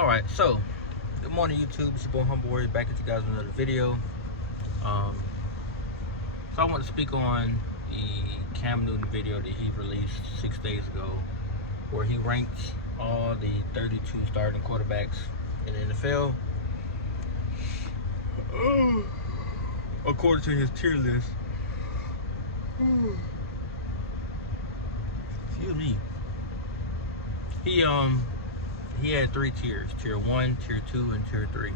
Alright, so good morning YouTube. It's your boy Humble Warrior back at you guys with another video. So I want to speak on the Cam Newton video that he released 6 days ago, where he ranked all the 32 starting quarterbacks in the NFL according to his tier list. Excuse me. He had 3 tiers: tier 1, tier 2, and tier 3.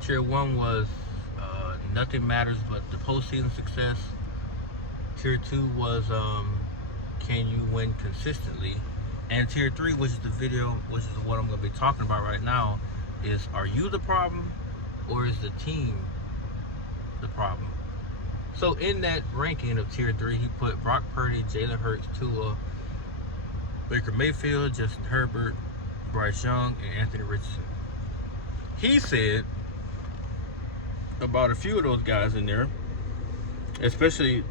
Tier 1 was nothing matters but the postseason success. Tier 2 was can you win consistently, and tier 3, which is the video, which is what I'm going to be talking about right now, is are you the problem or is the team the problem? So in that ranking of tier 3, he put Brock Purdy, Jalen Hurts, Tua, Baker Mayfield, Justin Herbert, Bryce Young, and Anthony Richardson. He said about a few of those guys in there, especially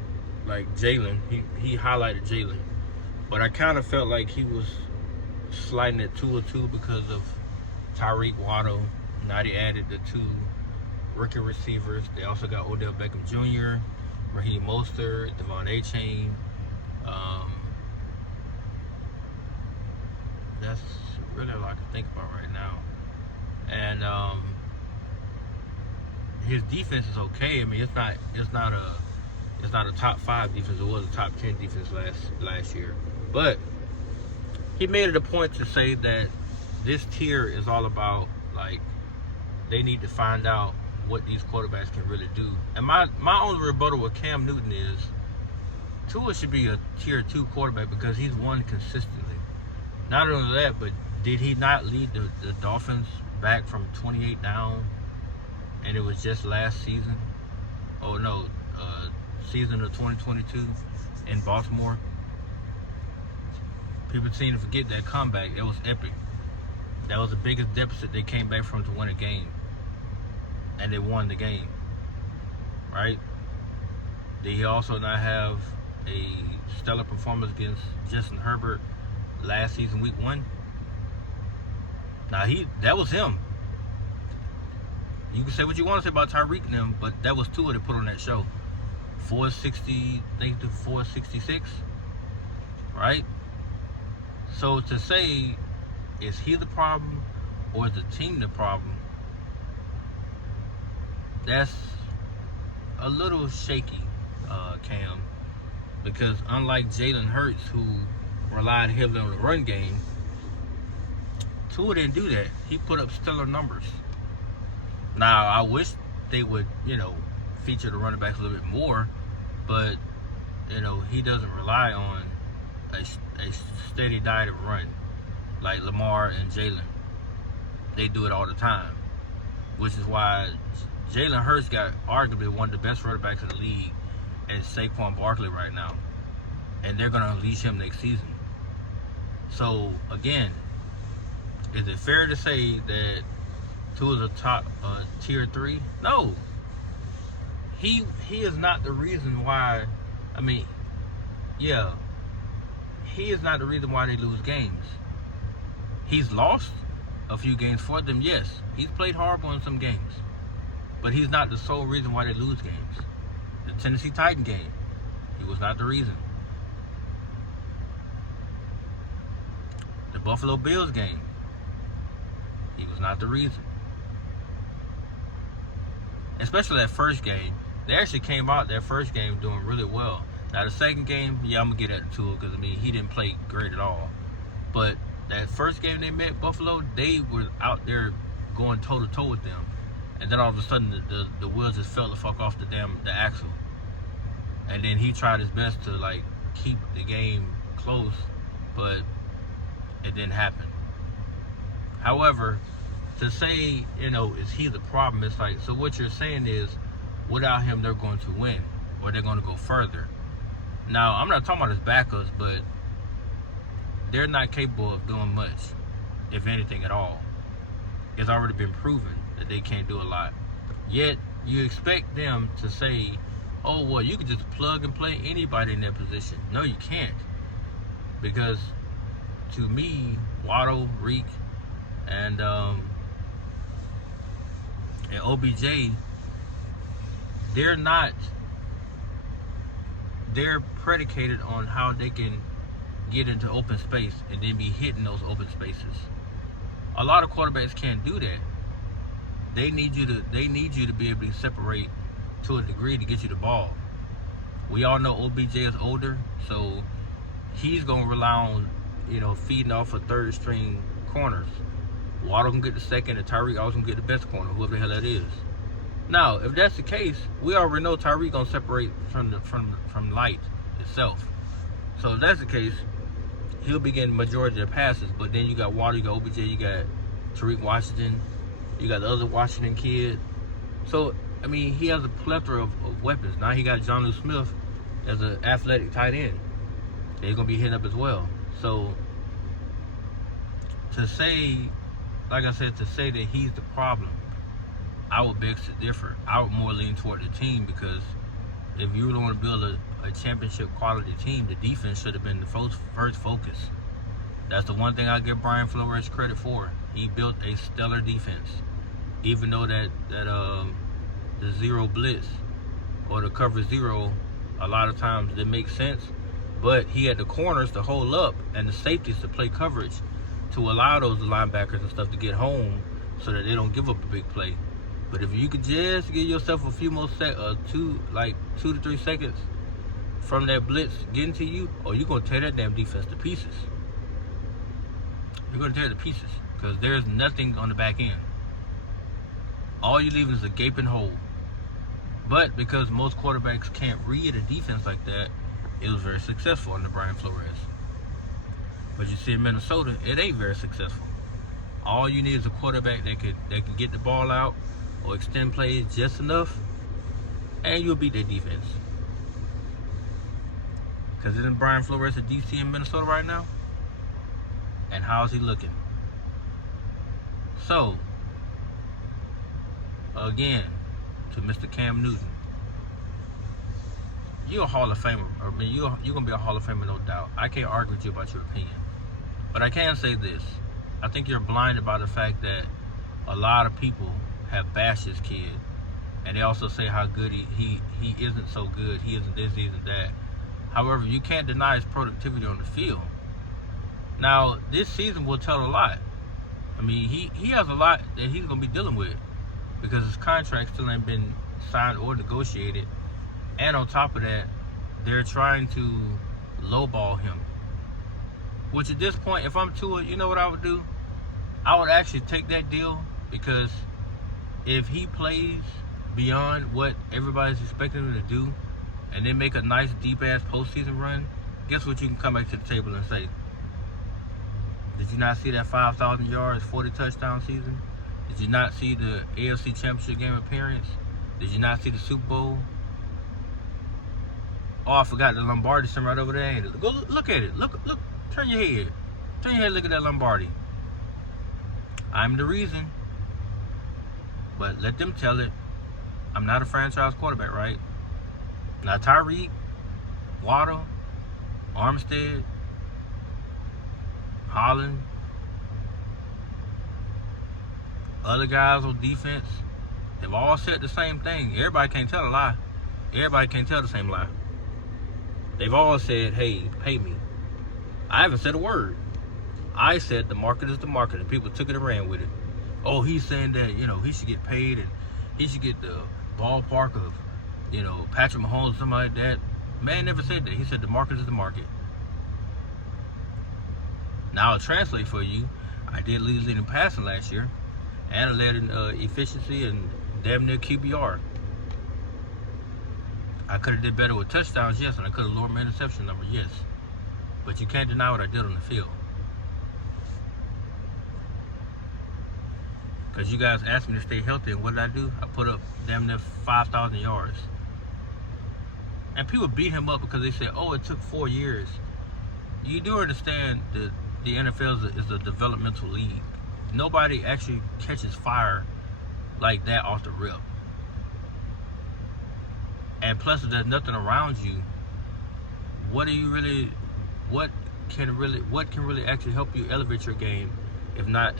like Jalen, he highlighted Jalen, but I kind of felt like he was sliding at Tua too because of Tyreek Waddle. Now they added the 2 rookie receivers. They also got Odell Beckham Jr., Raheem Mostert, Devon Achane. That's really all I can think about right now. And his defense is okay. I mean, it's not a top 5 defense. It was a top 10 defense last year. But he made it a point to say that this tier is all about, like, they need to find out what these quarterbacks can really do. And my only rebuttal with Cam Newton is Tua should be a tier 2 quarterback because he's won consistently. Not only that, but did he not lead the Dolphins back from 28 down? And it was just last season. Oh no, season of 2022 in Baltimore. People seem to forget that comeback. It was epic. That was the biggest deficit they came back from to win a game. And they won the game. Right? Did he also not have a stellar performance against Justin Herbert last season, week 1? Now that was him. You can say what you want to say about Tyreek and them, but that was Tua that put on that show. 460, I think, to 466, right? So to say, is he the problem or is the team the problem? That's a little shaky, Cam, because unlike Jalen Hurts, who relied heavily on the run game, Tua didn't do that. He put up stellar numbers. Now, I wish they would, feature the running backs a little bit more, but, he doesn't rely on a steady diet of run like Lamar and Jalen. They do it all the time, which is why Jalen Hurts got arguably one of the best running backs in the league, and Saquon Barkley right now, and they're going to unleash him next season. So, again, is it fair to say that Tua's a top tier 3? No. He is not the reason why. I mean, yeah, he is not the reason why they lose games. He's lost a few games for them, yes. He's played horrible in some games, but he's not the sole reason why they lose games. The Tennessee Titan game, he was not the reason. The Buffalo Bills game, he was not the reason. Especially that first game. They actually came out that first game doing really well. Now the second game, yeah, I'm going to get at the Tua because, he didn't play great at all. But that first game they met, Buffalo, they were out there going toe-to-toe with them. And then all of a sudden, the wheels just fell the fuck off the axle. And then he tried his best to, keep the game close, but it didn't happen. However, to say, is he the problem? It's like, so what you're saying is, without him, they're going to win, or they're going to go further. Now, I'm not talking about his backups, but they're not capable of doing much, if anything at all. It's already been proven that they can't do a lot. Yet, you expect them to say, oh, well, you can just plug and play anybody in that position. No, you can't. Because to me, Waddle, Reek, and OBJ, they're predicated on how they can get into open space and then be hitting those open spaces. A lot of quarterbacks can't do that. They need you to be able to separate to a degree to get you the ball. We all know OBJ is older, so he's gonna rely on, feeding off of third string corners. Waddle can get the second, and Tyreek also can get the best corner, whoever the hell that is. Now, if that's the case, we already know Tyreek gonna separate from light itself. So if that's the case, he'll be getting the majority of the passes. But then you got Waddle, you got OBJ, you got Tariq Washington, you got the other Washington kid. So I mean, he has a plethora of weapons. Now he got Jonnu Smith as an athletic tight end. They're gonna be hitting up as well. So to say, like I said, to say that he's the problem, I would beg to differ. I would more lean toward the team, because if you really want to build a championship quality team, the defense should have been the first focus. That's the one thing I give Brian Flores credit for. He built a stellar defense, even though that the zero blitz or the cover zero, a lot of times it makes sense, but he had the corners to hold up and the safeties to play coverage to allow those linebackers and stuff to get home so that they don't give up a big play. But if you could just give yourself a few more 2 to 3 seconds from that blitz getting to you, or you're gonna tear that damn defense to pieces. You're gonna tear it to pieces, because there's nothing on the back end. All you leave is a gaping hole. But because most quarterbacks can't read a defense like that, it was very successful under Brian Flores. But you see in Minnesota, it ain't very successful. All you need is a quarterback that can get the ball out or extend plays just enough, and you'll beat their defense. Because isn't Brian Flores a DC in Minnesota right now? And how is he looking? So, again, to Mr. Cam Newton, you're a Hall of Famer. I mean, you're going to be a Hall of Famer, no doubt. I can't argue with you about your opinion. But I can say this. I think you're blinded by the fact that a lot of people have bashed his kid. And they also say how good he isn't so good. He isn't this, he isn't that. However, you can't deny his productivity on the field. Now, this season will tell a lot. I mean, he has a lot that he's going to be dealing with, because his contract still ain't been signed or negotiated. And on top of that, they're trying to lowball him. Which at this point, if I'm Tua, you know what I would do? I would actually take that deal, because if he plays beyond what everybody's expecting him to do, and then make a nice deep-ass postseason run, guess what you can come back to the table and say? Did you not see that 5,000 yards, 40 touchdown season? Did you not see the AFC Championship game appearance? Did you not see the Super Bowl? Oh, I forgot the Lombardi sitting right over there. Go look at it. Look, turn your head. Turn your head, look at that Lombardi. I'm the reason. But let them tell it. I'm not a franchise quarterback, right? Now Tyreek, Waddle, Armstead, Holland, other guys on defense, they've all said the same thing. Everybody can't tell a lie. Everybody can't tell the same lie. They've all said, hey, pay me. I haven't said a word. I said the market is the market, and people took it and ran with it. Oh, he's saying that, he should get paid, and he should get the ballpark of, Patrick Mahomes or somebody like that. Man never said that. He said the market is the market. Now I'll translate for you. I did lead in passing last year, and I led in efficiency and damn near QBR. I could have did better with touchdowns, yes, and I could have lowered my interception number, yes. But you can't deny what I did on the field. Because you guys asked me to stay healthy, and what did I do? I put up damn near 5,000 yards. And people beat him up because they said, oh, it took 4 years. You do understand that the NFL is a developmental league. Nobody actually catches fire like that off the rip. And plus, if there's nothing around you, what can really actually help you elevate your game if not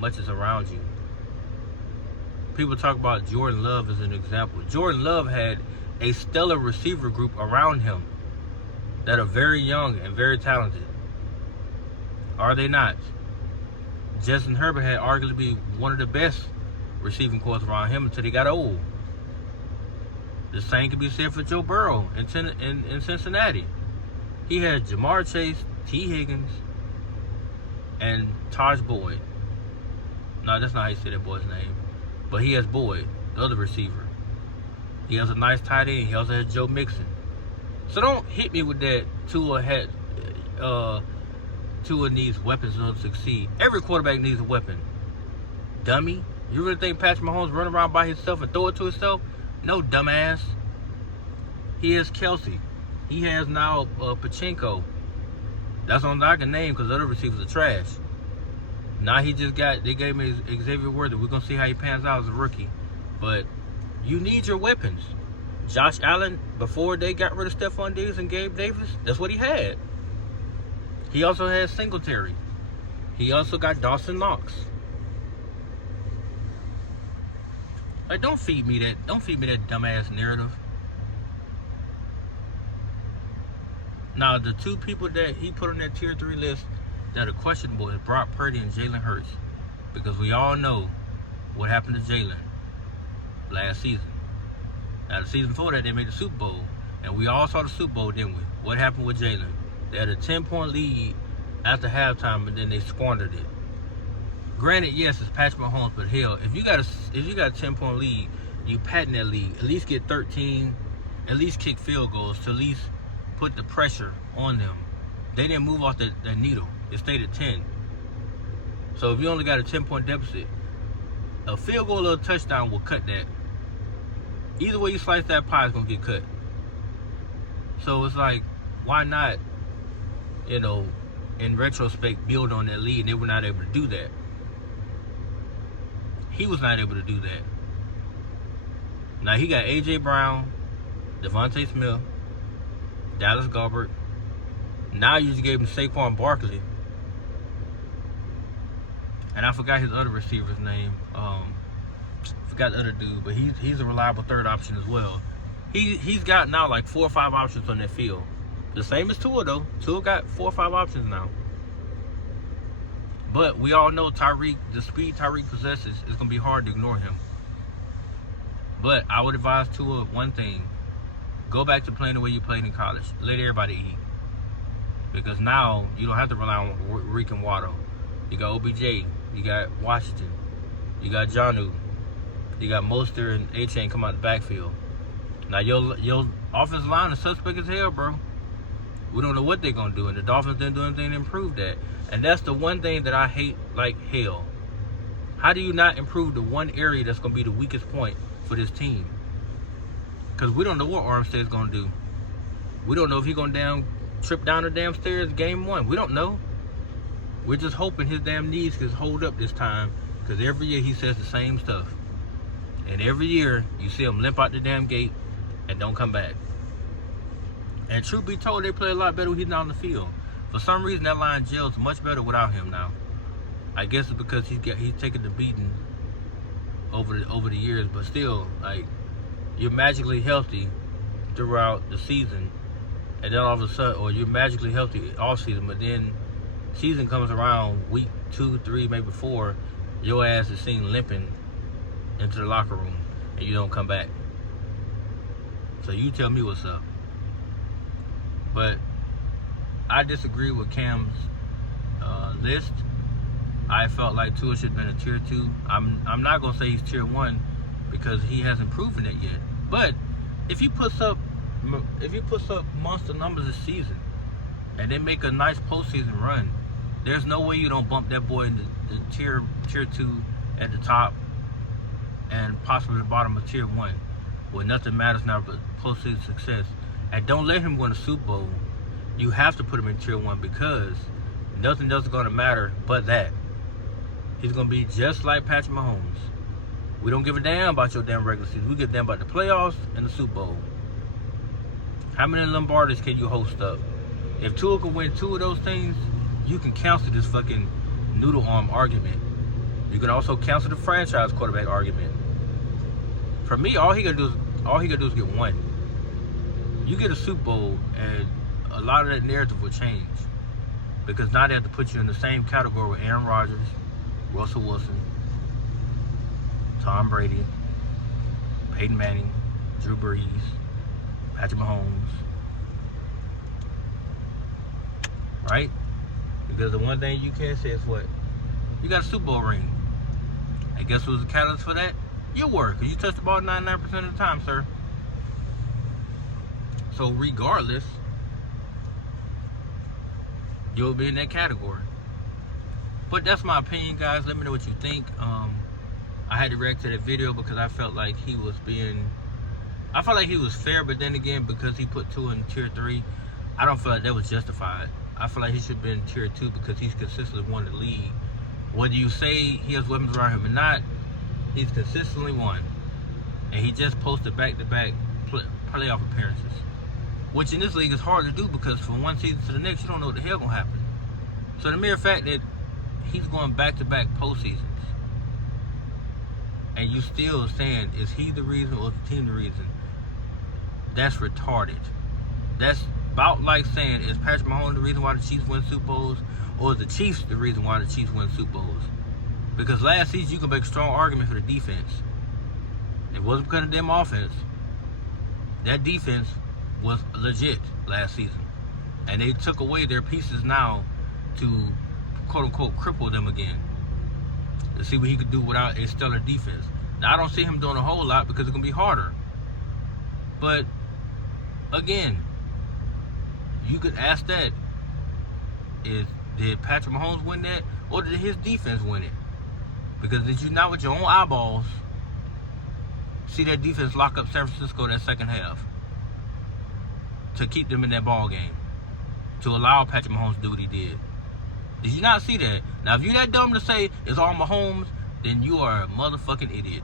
much is around you. People talk about Jordan Love as an example. Jordan Love had a stellar receiver group around him that are very young and very talented. Are they not? Justin Herbert had arguably one of the best receiving corps around him until they got old. The same can be said for Joe Burrow in Cincinnati. He had Jamar Chase, T. Higgins, and Taj Boyd. No, that's not how you say that boy's name. But he has Boyd, the other receiver. He has a nice tight end. He also has Joe Mixon. So don't hit me with that Tua needs weapons to succeed. Every quarterback needs a weapon. Dummy. You really think Patrick Mahomes run around by himself and throw it to himself? No, dumbass. He has Kelsey. He has now Pachenko. That's the only I can name because the other receivers are trash. Now they gave me Xavier Worthy. We're going to see how he pans out as a rookie. But you need your weapons. Josh Allen, before they got rid of Stephon Diggs and Gabe Davis, that's what he had. He also had Singletary. He also got Dawson Knox. Like, don't feed me that dumbass narrative. Now, the two people that he put on that tier 3 list that are questionable is Brock Purdy and Jalen Hurts. Because we all know what happened to Jalen last season. Now, the season before that, they made the Super Bowl. And we all saw the Super Bowl, didn't we? What happened with Jalen? They had a 10-point lead after halftime, and then they squandered it. Granted, yes, it's Patrick Mahomes, but hell, if you got a 10-point lead, you pat in that lead. At least get 13. At least kick field goals to at least put the pressure on them. They didn't move off the needle. It stayed at 10. So if you only got a 10-point deficit, a field goal or a touchdown will cut that. Either way you slice that pie, it's going to get cut. So it's like, why not, in retrospect, build on that lead? And they were not able to do that. He was not able to do that. Now, he got A.J. Brown, Devontae Smith, Dallas Goedert. Now you just gave him Saquon Barkley. And I forgot his other receiver's name. Forgot the other dude, but he's a reliable third option as well. He's got now like 4 or 5 options on that field. The same as Tua, though. Tua got 4 or 5 options now. But we all know the speed Tyreek possesses, is going to be hard to ignore him. But I would advise Tua one thing. Go back to playing the way you played in college. Let everybody eat. Because now you don't have to rely on Reek and Waddle. You got OBJ. You got Washington. You got Jonnu. You got Mostert and A-Chain come out the backfield. Now your offensive line is suspect as hell, bro. We don't know what they're going to do. And the Dolphins didn't do anything to improve that. And that's the one thing that I hate like hell. How do you not improve the one area that's going to be the weakest point for this team? Because we don't know what Armstead's going to do. We don't know if he's going to trip down the damn stairs game 1. We don't know. We're just hoping his damn knees can hold up this time. Because every year he says the same stuff. And every year you see him limp out the damn gate and don't come back. And truth be told, they play a lot better when he's not on the field. For some reason, that line gels much better without him now. I guess it's because he's taken the beating over the years. But still, like, you're magically healthy throughout the season, and then all of a sudden, or you're magically healthy all season, but then season comes around week 2, 3, maybe 4, your ass is seen limping into the locker room, and you don't come back. So you tell me what's up. But I disagree with Cam's list. I felt like Tua should have been a tier 2. I'm not gonna say he's tier 1 because he hasn't proven it yet. But if he puts up monster numbers this season and then make a nice postseason run, there's no way you don't bump that boy into the tier 2 at the top and possibly the bottom of tier 1, where nothing matters now but postseason success. And don't let him win a Super Bowl. You have to put him in tier 1 because nothing else is going to matter but that. He's going to be just like Patrick Mahomes. We don't give a damn about your damn regular season. We give a damn about the playoffs and the Super Bowl. How many Lombardis can you host up If Tua can win 2 of those things, you can cancel this fucking noodle arm argument. You can also cancel the franchise quarterback argument. For me, all he gotta do is get 1. You get a Super Bowl, and a lot of that narrative will change, because now they have to put you in the same category with Aaron Rodgers, Russell Wilson, Tom Brady, Peyton Manning, Drew Brees, Patrick Mahomes, right? Because the one thing you can't say is what? You got a Super Bowl ring. And guess who's the catalyst for that? Your work. Because you touched the ball 99% of the time, sir. So regardless, you'll be in that category. But that's my opinion, guys. Let me know what you think. I had to react to that video because I felt like he was fair, but then again, because he put Tua in tier 3, I don't feel like that was justified. I feel like he should have been in tier 2 because he's consistently won the league. Whether you say he has weapons around him or not, he's consistently won. And he just posted back-to-back playoff appearances, which in this league is hard to do because from one season to the next, you don't know what the hell gonna happen. So the mere fact that he's going back-to-back postseasons, and you still saying, is he the reason or is the team the reason? That's retarded. That's about like saying, is Patrick Mahomes the reason why the Chiefs win Super Bowls, or is the Chiefs the reason why the Chiefs win Super Bowls? Because last season, you can make a strong argument for the defense. It wasn't because of them offense. That defense was legit last season. And they took away their pieces now to, quote-unquote, cripple them again. To see what he could do without a stellar defense. Now, I don't see him doing a whole lot because it's going to be harder. But, again, you could ask that. Did Patrick Mahomes win that? Or did his defense win it? Because did you not with your own eyeballs see that defense lock up San Francisco that second half to keep them in that ball game, to allow Patrick Mahomes to do what he did? Did you not see that? Now, if you're that dumb to say it's all Mahomes, then you are a motherfucking idiot.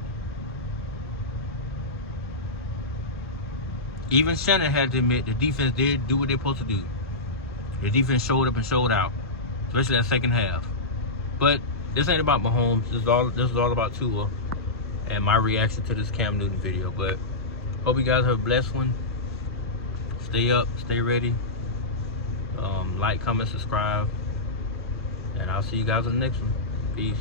Even Shannon had to admit the defense did do what they're supposed to do. The defense showed up and showed out, especially that second half. But this ain't about Mahomes. This is all about Tua and my reaction to this Cam Newton video. But hope you guys have a blessed one. Stay up, stay ready. Like, comment, subscribe. And I'll see you guys in the next one. Peace.